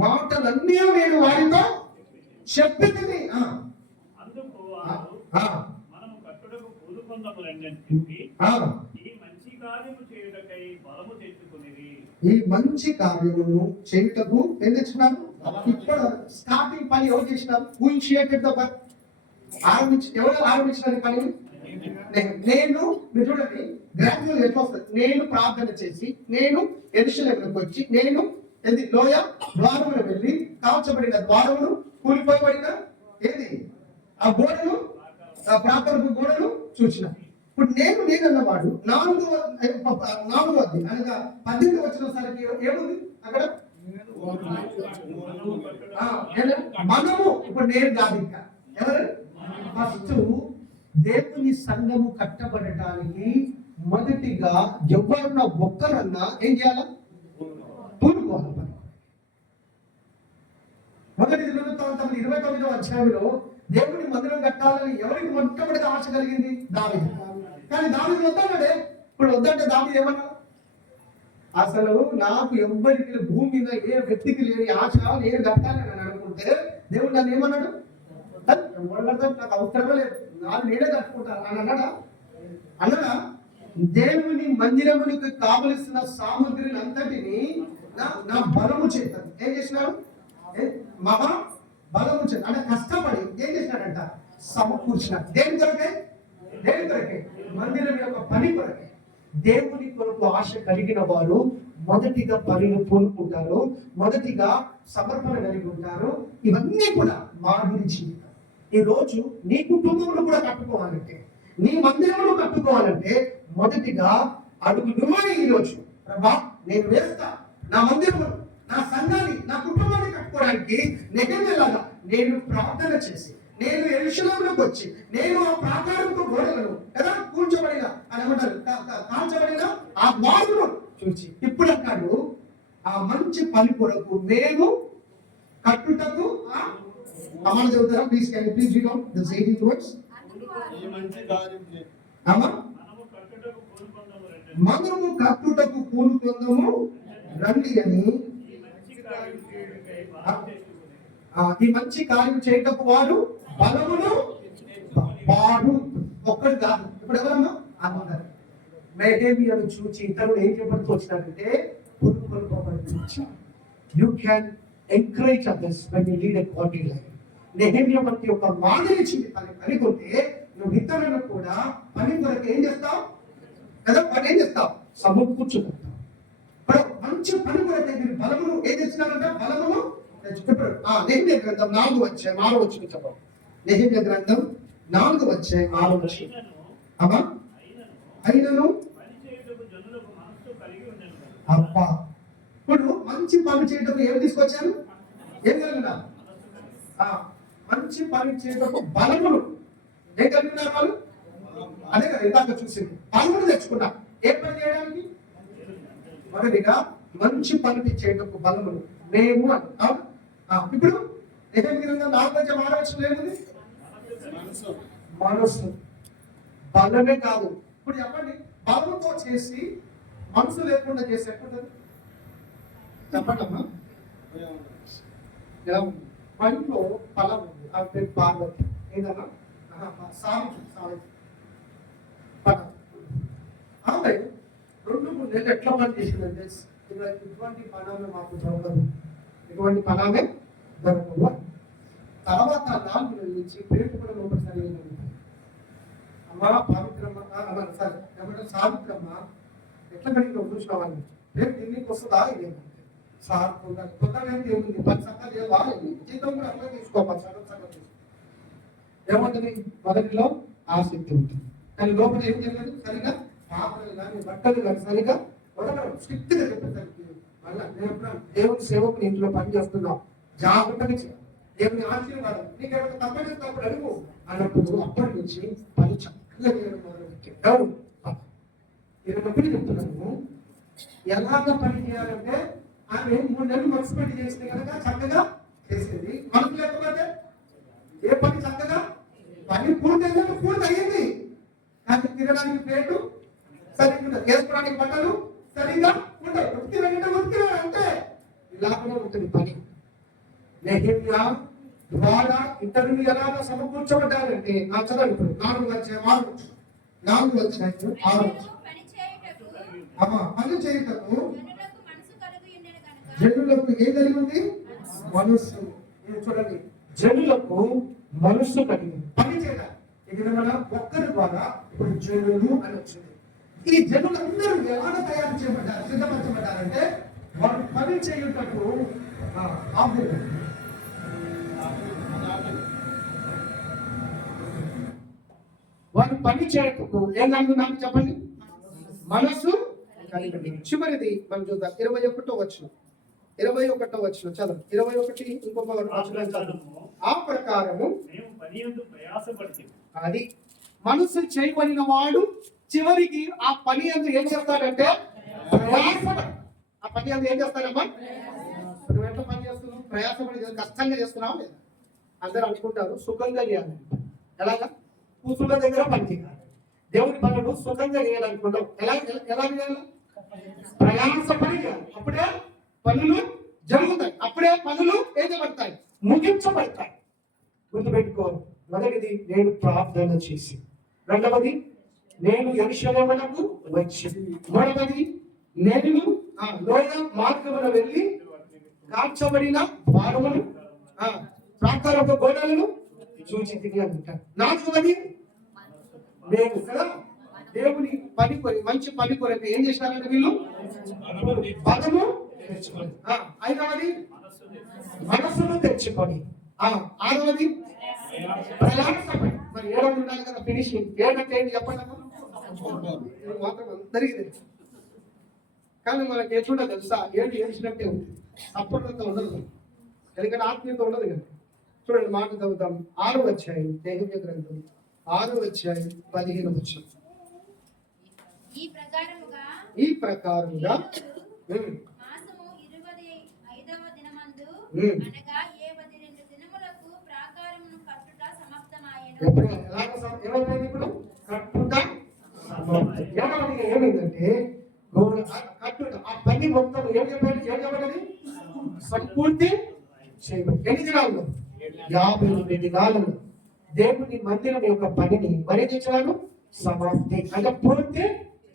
మాటలన్నీ నేను వారితో చెప్పింది. అందుకు మనము కట్టుటకు పూనుకొందములని చెప్పి ఈ మంచి కార్యము చేయుటకై బలము తెచ్చుకునేది. ఈ మంచి కార్యమును చేయుటకు ఏం తెచ్చుకున్నారు? ఇప్పుడు స్టార్టింగ్ పని ఎవరు చేసినారు? Who initiated the work? ఎవరు ఆరంభించిన పని? నేను మీరు చూడండి గ్రాడ్యువల్ ఎట్లా వస్తుంది? నేను ప్రార్థన చేసి నేను యెరూషలేమునకు వచ్చి నేను లోయ ద్వారమును వెళ్ళి కాల్చబడిన ద్వారమును కూలిపోయబడిన ఏది ఆ గోడను ప్రాకారపు గోడను చూసిన. ఇప్పుడు నేను అన్నవాడు 4వది అనగా 18 వచ్చినసరికి ఏముంది అక్కడ? మనము. ఇప్పుడు నేను కాదు ఇంకా ఎవరు? ఫస్ట్ దేవుని సంఘము కట్టబడటానికి మొదటిగా ఎవరన్నా ఒక్కరన్నా ఏం చేయాలా? పూనుకోవాలి. మొదటి దినవృత్తాంతం 29వ అధ్యాయంలో దేవుని మందిరం కట్టాలని ఎవరికి మొట్టమొదటి ఆశ కలిగింది? దావీదు. కానీ దావీదు వద్దన్నాడే. ఇప్పుడు వద్దంటే దావీదు ఏమన్నా? అసలు నాకు ఎవ్వరికి భూమి మీద ఏ వ్యక్తికి లేని ఆశ నేను కట్టాలని అనుకుంటే దేవుడు నన్ను ఏమన్నాడు? నాకు అవసరమే లేదు, నాకు నేనే కట్టుకుంటాను అని అన్నాడా? దేవుని మందిరమునికి కావలసిన సామగ్రిని అంతటిని నా బలము చేత ఏం చేసినాడు? మహా బలము చేత అంటే కష్టపడి ఏం చేసినాడంట? సమకూర్చినాడు. దేని కొరకే? మందిరం యొక్క పని కొరకే. దేవుని కొరకు ఆశ కలిగిన వారు మొదటిగా పనిని పూనుకుంటారు, మొదటిగా సమర్పణ కలిగి ఉంటారు. ఇవన్నీ కూడా మాదిరి జీవితం. ఈ రోజు నీ కుటుంబంలో కూడా కట్టుకోవాలంటే, నీ మందిరంలో కట్టుకోవాలంటే మొదటిగా అడుగు నువ్వే. ఈరోజు ప్రభా నేను వేస్తా నా మందిరము, నా సంఘాన్ని, నా కుటుంబాన్ని కట్టుకోవడానికి నెగెలాగా నేను ప్రార్థన చేసి నేను యెరూషలేములోకి వచ్చి నేను ఆ ప్రాకారపు గోడలను కదా కూల్చబడిన అని ఏమంటారు కాల్చబడిన ఆ వారును చూసి ఇప్పుడు అంటాడు ఆ మంచి పని కొరకు నేను కట్టుటకు అమ్మ చదువుతారా please? Can you please read out the 18th words? ఈ మంచి కార్యం చేయి. అమ్మ మనము కట్టుటకు కోరుకొందాము రండి. మనము కట్టుటకు కూలుకొందము రండి అని ఈ మంచి కార్యం చేయుటకై బలము తెచ్చుకుని ఈ మంచి కార్యం చేయటకు వాడు బలమును వాడు ఒక్కడు కాదు. ఇప్పుడు ఎవరన్నా అందరు మెహేమియాను చూచి ఇతరులు ఏం చెప్పడుతూ వచ్చినారంటే you can encourage others when you lead a godly life. Nehemiah వంటి ఒక మాదిరి జీవితాన్ని కలిగి ఉంటే నువ్వు ఇతరులను కూడా పని కొరకు ఏం చేస్తావు కదా? పని ఏం చేస్తావు? సమకూర్చుకుంటావు. ఇప్పుడు మంచి పని కొరకే మీరు బలమును ఏం తెచ్చినారంటే బలమును తెచ్చుకుంటారు. నెహెమియా గ్రంథం 4వ అధ్యాయం 6వ వచనం చెప్పండి. నెహెమియా గ్రంథం 4వ అధ్యాయం 6వ వచనం. అమ్మా అయినను పని చేయుటకు జనులకు మనస్సు కలిగి ఉండెను కదా. అబ్బా ఇప్పుడు మంచి పని చేయటకు ఏం తీసుకొచ్చాను? ఏం కలిగినా? మంచి పని చేయటకు బలమును ఏం కలిగినారు వాళ్ళు? అదే కదా ఇందాక చూసింది, బలమును తెచ్చుకున్నా. ఏ పని చేయడానికి? మొదటిగా మంచి పని చేయటకు బలమును మేము అని. ఇప్పుడు నెహెమియా 4వ అధ్యాయం 6వ వచనం ఏముంది? మనసు. బలమే కాదు. ఇప్పుడు చెప్పండి, బలంతో చేసి మనసు లేకుండా చేసి ఎట్లుంటుంది చెప్పండి అమ్మా. ఎలా ఉంది? మా ఇంట్లో ఫలం ఉంది, ఆ పేరు పార్వతి. ఏదన్నా సావిత్రి ఆమె 2-3 నెలలు ఎట్లా పని చేసిందంటే ఇటువంటి పనామే మాకు దొరకదు, ఇటువంటి పనామే దొరకదు. తర్వాత 4 నెలల నుంచి పేరు కూడా లోపల సరిగ్గా అమ్మ పవిత్రమ్మ సరే ఏమంటే సావిత్రమ్మ ఎట్లా కడిగిన చూసుకోవాలి రేపు తిన్నికి వస్తుందా? ఇది సార్ తొందరగా ఏముంది 10 సగం లేదా జీతం కూడా అట్లా తీసుకోవాలి, సగం సగం తీసుకో. ఏముంటుంది? మొదటిలో ఆసక్తి ఉంటుంది, కానీ లోపల ఏం చేయలేదు. సరిగా పాత్రలు కానీ బట్టలు కానీ సరిగా ఉడకడం స్ట్రిక్ట్గా చెప్పేసరికి మళ్ళీ నేను దేవుని సేవకుని ఇంట్లో పని చేస్తున్నాం, జాగ్రత్తగా చేయాలి. దేవుని ఆశీర్వాదం నీకేమైనా తప్పనిప్పుడు అడుగు అన్నప్పుడు అప్పటి నుంచి పని చక్కగా చేయడం మొదలుపెట్టాడు. నేను ఒకటి చెప్తున్నాను, ఎలాగ పని చేయాలంటే ఆమె 3 నెలలు మనసు పెట్టి చేస్తే కనుక చక్కగా చేసేది. మనసు లేకపోతే ఏ పని చక్కగా పని పూర్తి అయ్యింది, కానీ తినడానికి ప్లేటు సరిగ్గా వేసుకోవడానికి బట్టలు సరిగ్గా ఉంటాయి. ఉత్తి అంటే ఇలాగనే ఉంటుంది పని. నెహెమియా ద్వారా ఇతరులు ఎలాగ సమకూర్చబడ్డారంటే చదవండి ఇప్పుడు 4వ అధ్యాయం 6వ పని చేయుటకు జనులకు ఏం కలిగి ఉంది? మనస్సు. చూడండి, జనులకు మనస్సు కలిగి పని చేయడానికి. ఇది మన ఒక్కరి ద్వారా ఇప్పుడు జనులు అని వచ్చింది. ఈ జనులందరూ ఎలాగ తయారు చేయబడ్డారు, సిద్ధపరచబడ్డారంటే వారు పని చేయుటకు వారు పని చేయటకు ఏం నాకు చెప్పండి? మనసు కలిగి. చివరిది మనం చూద్దాం 21వ వచనం. 21వ వచనం చదువు. 21 ఇంకొక వచనం చదువు. ఆ ప్రకారము మేము పని యందు ప్రయాసపడితిమి. అది మనసు చేయబడిన వాడు చివరికి ఆ పని యందు ఏం చేస్తాడంటే ప్రయాసపడి. ఆ పని యందు ఏం చేస్తాడమ్మా? నువ్వు ఎట్లా పని చేస్తున్నావు? ప్రయాసపడి కష్టంగా చేస్తున్నావు లేదా? అందరూ అనుకుంటారు సుఖంగా చేయాలి. ఎలాగా? కూతుళ్ళ దగ్గర పని చేయాలి. దేవుని పనులు సుఖంగా చేయాలనుకుంటాం. ఎలా చేయాలి? ప్రయాసపడి చేయాలి. అప్పుడే పనులు జరుగుతాయి, అప్పుడే పనులు ఏం చేయబడతాయి? ముగించబడతాయి. గుర్తుపెట్టుకోవాలి. మొదటిది నేను ప్రార్థన చేసి, రెండవది నేను యెరూషలేమునకు వచ్చి, మూడవది నేను లోయ మార్గమున వెళ్ళి కాల్చబడిన భారమును ప్రాకారపు గోడలను చూచి తిని అంటారు. నాలుగవది నేను కదా దేవుని పని కొరి మంచి పని కొరకు ఏం చేసినారంటే వీళ్ళు పదము తెచ్చుకొని, 5వది మనస్సును తెచ్చుకొని, 6వది ప్రయాసపడి. మరి 7వది ఉండాలి కదా ఫినిషింగ్. 7 ఏంటి చెప్పండి మాత్రం అందరికీ తెలుసు, కానీ మనకి ఎట్లుండదు తెలుసా? 7 ఏడిచినట్టే ఉంటుంది, అప్పటితో ఉండదు, ఎందుకంటే ఆత్మీయత ఉండదు కదా. చూడండి మాట చదువుతాం. 6వ అధ్యాయం నెహెమియా గ్రంథం 6వ అధ్యాయం 15వ వచనం. ఈ ప్రకారముగా మాసము 25వ దినమందు అనగా 72 దినములకు ఎప్పుడు ఏమైపోయింది ఇప్పుడు కట్టుట ఏమైంది ఏమైందంటే కట్టుట ఆ పని మొత్తం ఏం చెప్పబడింది సంపూర్తి చేయబడి ఎన్ని దినాలు 50 దినాలు దేవుని మందిరం యొక్క పనిని మరి చేసినాడు సమాప్తి అంటే పూర్తి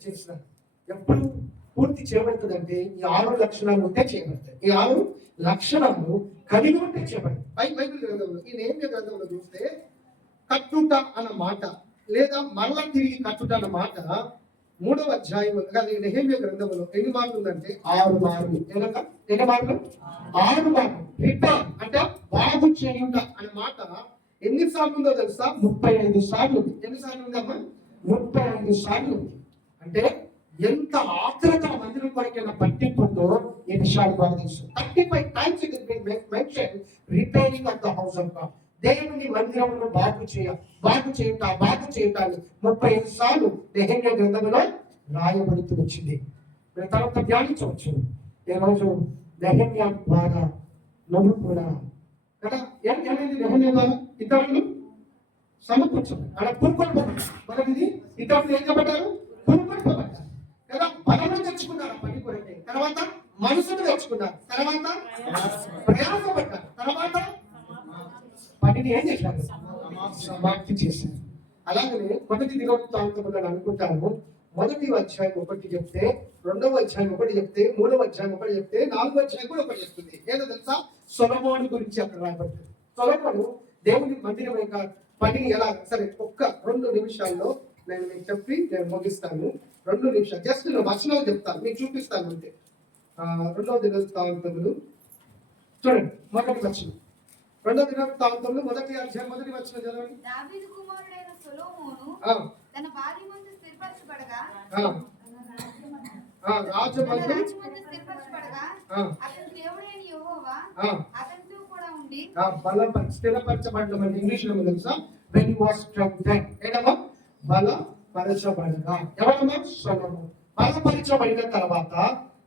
చేసినాడు. ఎప్పుడు పూర్తి చేయబడుతుందంటే ఈ 6 లక్షణాలు ఉంటే చేయబడతాయి. ఈ 6 లక్షణాలు కలిగి ఉంటే చేయబడతాయి. బైబిల్ గ్రంథంలో ఈ నెహెమ్యా గ్రంథంలో చూస్తే కట్టుట అన్న మాట లేదా మరలా తిరిగి కట్టుట అన్న మాట 3వ అధ్యాయం నెహెమ్యా గ్రంథంలో ఎన్ని మార్లు ఉందంటే 6 మార్లు. ఎన్ని మార్లు? 6 మార్లు. రిపేర్ అంటే బాగు చేయుట అనే మాట ఎన్నిసార్లు ఉందో తెలుసా? 35 సార్లు ఉంది. ఎన్నిసార్లు ఉందమ్మా? 35 సార్లు ఉంది. అంటే ఎంత ఆత్రత మందిరం కొరకైనా పట్టింపుందో ఈ విషయాలు బాగా తెలుసు. 35 times it has been mentioned repairing of the house of God. దేవుని మందిరమును బాగు చేయుటాన్ని 35 సార్లు నెహెమ్యా గ్రంథంలో రాయబడుతూ వచ్చింది. మీరు తర్వాత ధ్యానించవచ్చు. ఈ రోజు నెహెమ్యా ద్వారా నువ్వు కూడా కదా ఏమైంది? నెహెమ్యా ద్వారా ఇతరులు సమకూర్చబడ్డారు. అలా కూరుకోబడ్డారు. మొదటిది ఇతరులు ఏం చెప్పబడ్డారు? కూరుకోబడ్డారు కదా. బలము తెచ్చుకున్నారు పని కొరకే. తర్వాత మనసును తెచ్చుకున్నారు. తర్వాత ప్రయాసపడ్డారు. తర్వాత పనిని ఏం చేశారు? సమాప్తి చేశారు. అలాగనే మొదటి దినవృత్తాంతములు అనుకుంటాము. 1వ అధ్యాయం 1 చెప్తే, 2వ అధ్యాయం 1 చెప్తే, 3వ అధ్యాయం 1 చెప్తే, 4వ అధ్యాయం కూడా 1 చెప్తుంది. ఏదో తెలుసా? సొలొమోను గురించి అక్కడ రాయబడుతుంది. సొలొమోను దేవుని మందిరం యొక్క పని ఎలా సరే 2 నిమిషాల్లో నేను మీకు చెప్పి నేను ముగిస్తాను. 2 నిమిషాలు జస్ట్ నేను వచనాలు చెప్తాను, మీకు చూపిస్తాను అంతే. 2వ దినవృత్తాంతములు చూడండి, 1వ వచనం. 2వ దినవృత్తాంతములు 1వ అధ్యాయం 1వ వచనం చదవండి. దావీదు కుమారుడైన సొలొమోను తన భార్య ముందు స్థిరపరచబడగా రాజమందు స్థిరపరచబడగా అతని దేవుడైన యెహోవా అతనితో కూడా ఉండి స్థిరపరచబడడం అంటే ఇంగ్లీష్ లో తెలుసా? when he was strengthened. ఏడమా? బలపరచబడగా. ఎవరమ్మా? సొలొమోను. బలపరచబడిన తర్వాత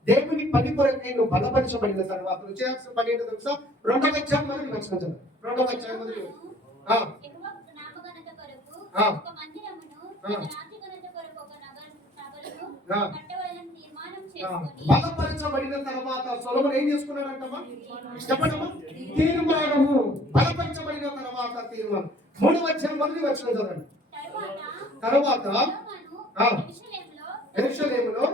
దేవుని పని కొరకై నువ్వు బలపరచబడిన తర్వాత నువ్వు చేయాల్సిన పని ఏంటో తెలుసా? 2వ అధ్యాయం 1వ వచనం చదవండి. 2వ అధ్యాయం 1వ వచనం. బలపరచబడిన తర్వాత సొలొమోను ఏం చేసుకున్నాడంటమ్మా? చెప్పండమ్మా. తీర్మానము. బలపరచబడిన తర్వాత తీర్మానం. 3వ అధ్యాయం 1వ వచనం చదవండి. తర్వాత యెరూషలేములో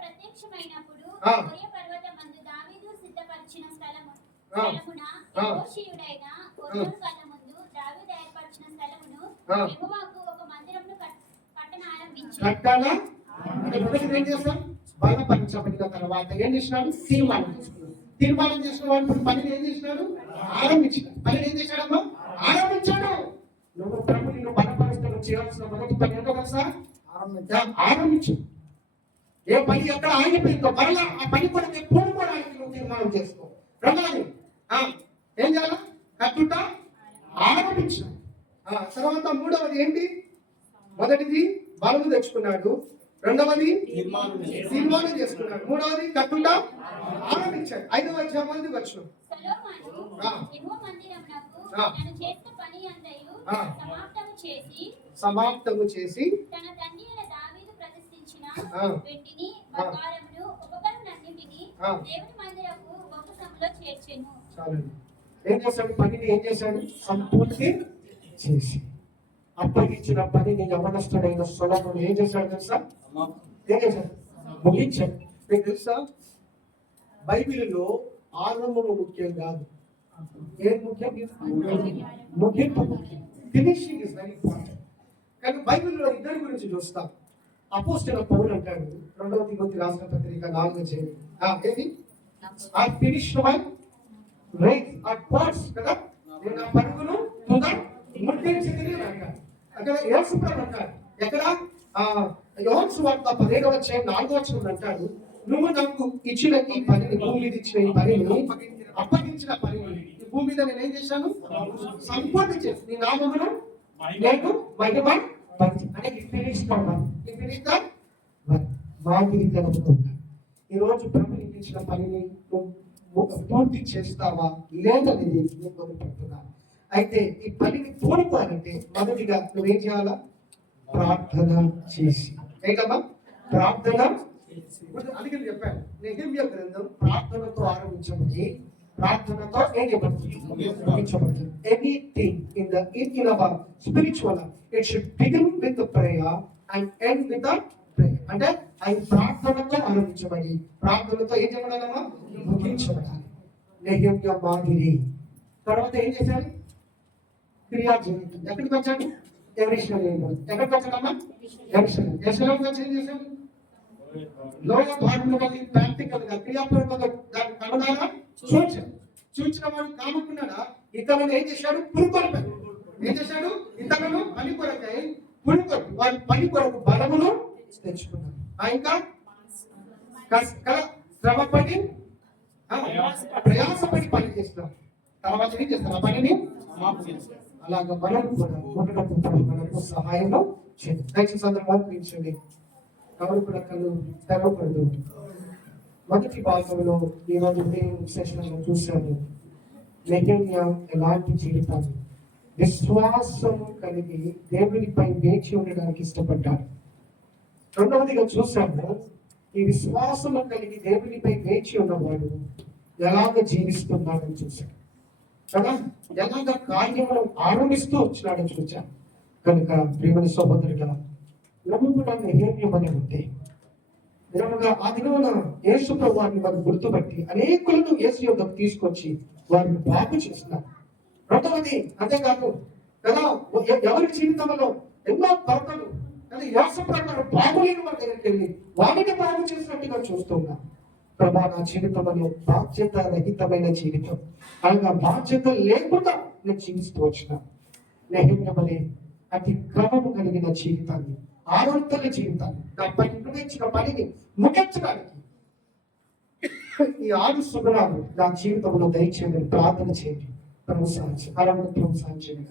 ప్రత్యక్షమైనప్పుడు ఒరే పర్వతమందు దావీదు సిద్ధపరిచిన స్థలమున యెహోషీయుడైన ఒర్నాను కళ్ళ ముందు దావీదు ఏర్పరిచిన స్థలమును యెహోవాకు ఒక మందిరమును కట్టన ఆరంభించాడు. అంటే మొదటిది ఏం చేస్తాం? బలపరచబడిన తర్వాత ఏం చేసినాడు? తీర్మానం చేసుకున్నాడు. తీర్మానం చేసిన వాడు పనిని ఏం చేసినాడు? ఆరంభించాడు. పనిని ఏం చేశాడమ్మా? ఆరంభించాడు. నువ్వు ప్రభు నిన్ను బలపరుస్తూ చేయాల్సిన మొదటి పని ఏంటో తెలుసా? ఆరంభించు. ఏ పని ఎక్కడ ఆగిపోయిందో మరలా ఆ పని కూడా పూనుకోవడానికి నువ్వు తీర్మానం చేసుకో. రెండవది ఏం చేయాలి? కట్టుట ఆరంభించు. తర్వాత 3వది ఏంటి? మొదటిది బలము తెచ్చుకున్నాడు. 2వది తీర్మానం చేసుకున్నాడు. 3వది కట్టుట ఆరంభించాడు. 5వ అధ్యాయం 1వ వచనం. సమాప్తము చేసి తన తండ్రి అయిన దావీదు ప్రతిష్ఠించిన వెండిని బంగారమును ఉపకరణలన్నిటిని దేవుని మందిరపు బహుసంలో చేర్చెను. చాలండి. ఏం చేశాడు? పనిని ఏం చేశాడు? సంపూర్తి చేసి అప్పగించిన పనిని యవనస్తుడైన సొలొమోను ఏం చేశాడు తెలుసా? ఏం చేశాడు? ముగించాడు. మీకు తెలుసా? బైబిల్లో ఆరంభము ముఖ్యం కాదు. ఏం ముఖ్యం? ముగింపు ముఖ్యం. Finishing is very important. కానీ బైబిల్లో ఇద్దరి గురించి చూస్తాం. అపోస్తలుడైన పౌలు అంటాడు 2వ తిమోతి రాసిన పత్రిక 4వ అధ్యాయం ఏది? I finished my race at once కదా. నేను ఆ పరుగును ముగించితిని అంటాడు. అక్కడ యేసు ప్రభు అంటాడు. ఎక్కడ? యోహాను సువార్త 17వ అధ్యాయం 4వ వచనం అంటాడు, నువ్వు నాకు ఇచ్చిన ఈ పనిని, భూమి మీద ఇచ్చిన ఈ పనిని, అప్పగించిన పనిని ఈ భూమి మీద నేను ఏం చేశాను? సంపూర్తి చేసి నీ నామమును నేను మహిమ పరిచి. అంటే ఈ రోజు ప్రభు నీకు ఇచ్చిన పనిని నువ్వు పూర్తి చేస్తావా లేదనేది నేను మొదలుపెడుతున్నాను. అయితే ఈ పనిని పూనుకోవాలంటే మొదటిగా నువ్వేం చేయాలా? ప్రార్థన చేసి. ఏంటమ్మా? ప్రార్థన. అందుకే నేను చెప్పాను, నెహెమ్యా గ్రంథం ప్రార్థనతో ఆరంభించబడి ప్రార్థనతో ఏం చెప్పబడుతుంది? ముగించబడుతుంది. Anything in our spiritual it should begin with prayer and end with prayer. అంటే అది ప్రార్థనతో ఆరంభించబడి ప్రార్థనతో ఏం చెప్పడాలమ్మా? ముగించబడాలి. నెహెమ్యా మాదిరి తర్వాత ఏం చేశాడు? క్రియా జీవితం. ఎక్కడికి వచ్చాడు? యెరూషలేము. ఎక్కడికి వచ్చాడమ్మా? యెరూషలేము. యెరూషలేముకి వచ్చి ఏం చేశాడు? లోయ భాగంలో ప్రాక్టికల్ గా క్రియాపూర్వకంగా దాన్ని కనుగొనాలా? చూచిన వాడు కానుకున్నాడా? ఇతరులను ఏం చేశాడు? పురుకొల్పాడు. ఏం చేశాడు? ఇతరులను పని కొరకై పురుకొల్పి వారి పని కొరకు బలమును తెచ్చుకున్నాడు. ఇంకా శ్రమపడి ప్రయాసపడి పని చేస్తాం. తర్వాత ఏం చేస్తారు? ఆ పనిని అలాగా మనం కూడా మనకు సహాయంలో చేద్దాం. దయచేసి అందరూ మోకరించండి. ఎవరు కూడా కళ్ళు తెరవకూడదు. మొదటి భాగంలో ఈరోజు సెషన్లో చూశాము నెహెమ్యా ఎలాంటి జీవితాన్ని విశ్వాసము కలిగి దేవునిపై వేచి ఉండడానికి ఇష్టపడ్డాడు. రెండవదిగా చూసాము ఈ విశ్వాసము కలిగి దేవునిపై వేచి ఉన్నవాడు ఎలాగ జీవిస్తున్నాడని చూశాడు కదా, ఎలాగ కార్యములు ఆరంభిస్తూ వచ్చినాడని చూశాను. కనుక ప్రియమైన సహోదరుగా నువ్వు కూడా నెహెమ్యామని ఉంటే నిజంగా ఆ దినమున యేసు ప్రభువాన్ని వారు గుర్తుపట్టి అనేకులను యేసు యొద్దకు తీసుకొచ్చి వారిని బాగు చేస్తున్నారు. రెండవది అంతేకాదు కదా, ఎవరి జీవితంలో ఎన్నో కొరతలు కానీ యేసు ప్రకారం బాగులేని వారి దగ్గరికి వెళ్ళి వారిని బాగు చేసినట్టుగా చూస్తున్నాం. ప్రభా, నా జీవితంలో బాధ్యత రహితమైన జీవితం, అనగా బాధ్యత లేకుండా నేను జీవిస్తూ వచ్చిన నెహెమ్యామని అతి క్రమము కలిగిన జీవితాన్ని, ఆరోగ్య జీవితాన్ని, నా పని నిర్వహించిన పనిని ముగించడానికి ఈ 6 శుభ్రాలు నా జీవితంలో దయచేయండి. ప్రార్థన చేయండి. ప్రభు సాధించి అలాంటి ప్రభు సాధించండి.